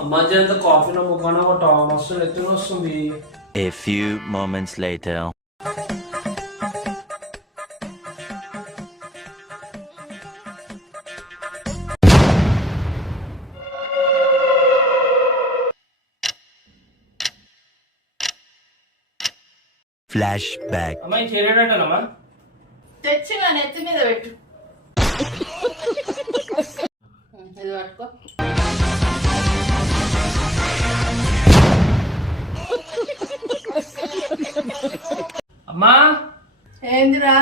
అమ్మాజంత కాఫీలో ముఖాన ఒక మస్తు ఎత్తున వస్తుంది. A few moments later. Flashback. అమ్మాయి చేరేటమ్మా తెచ్చిన నెత్తి మీద పెట్టు. ఇది పట్టుకో. అమ్మా ఏందిరా?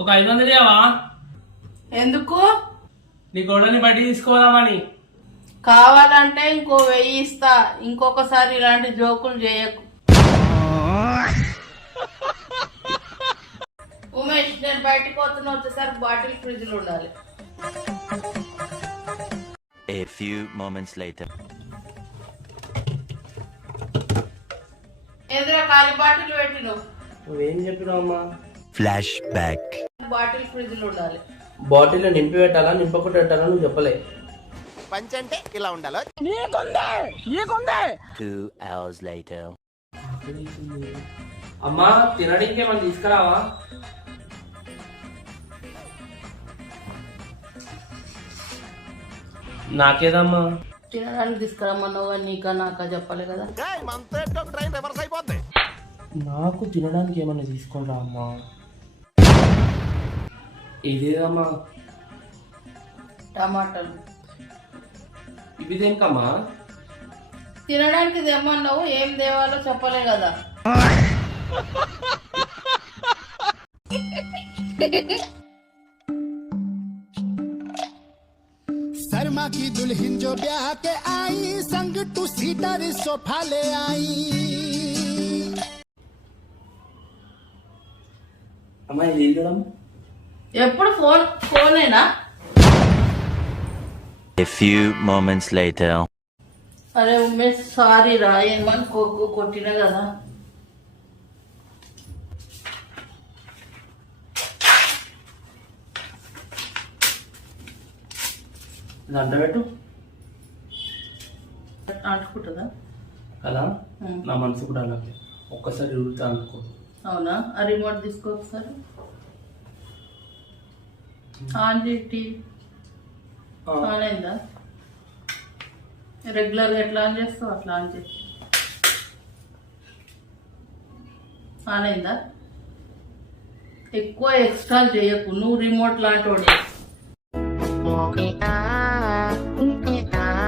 ఒక 500 ఇవ్వవా? ఎందుకు? నీ గొడవని బయట తీసుకోదామని. కావాలంటే ఇంకో 1000 ఇస్తా. ఇంకొకసారి ఇలాంటి జోకులు చేయకు. ఉమేష్, నేను బయటకు పోతున్నా, వచ్చేసరికి బాటిల్ ఫ్రిడ్జ్ లో ఉండాలి. A few moments later. ఎదురా ఖాళీ బాటిల్ పెట్టిను. నువ్వేం చెప్పినావు అమ్మా? Flashback. బాటిల్ ఫ్రిడ్జ్ లో ఉండాలి. బాటిల్ నింపి పెట్టాలా నింపకుండా పెట్టాలా నువ్వు చెప్పలే. పంచంటే ఇలా ఉండాలి. 2 hours later. అమ్మా తినడానికి ఏమన్నా తీసుకురావా? నాకేదమ్మా? తినడానికి తీసుకురమ్మన్నావు, నీకా నాకా చెప్పాలి కదా. ట్రైన్ రివర్స్ అయిపోద్ది. నాకు తినడానికి ఏమన్నా తీసుకురా అమ్మా. ఇదేదమ్మా? టమాటాలు. ఇవి దేనికమ్మా? తినడానికి తెమ్మన్నావు, ఏం తేవాలో చెప్పలే కదా. शर्मा की दुल्हन जो ब्याह के आई, संग टू सीटर सोफा ले आई. అమ్మా ఇది చూడడం. ఎప్పుడు ఫోనేనా? A few moments later. అరే ఉమేష్, సారీ రా, ఏమని కొట్టినా కదా. దండ పెట్టు అంటుకుంటుందా కదా. నా మనసు కూడా అలాగే ఒక్కసారి ఉడుతా అనుకో. అవునా? ఆ రిమోట్ తీసుకో ఒకసారి. ఆన్ చేయి. ఆన్ అయిందా? రెగ్యులర్గా ఎట్లా ఆన్ చేస్తావు అట్లా ఆన్ చేయి. ఆన్ అయిందా? ఎక్కువ ఎక్స్ట్రా చేయకు, నువ్వు రిమోట్ లాంటి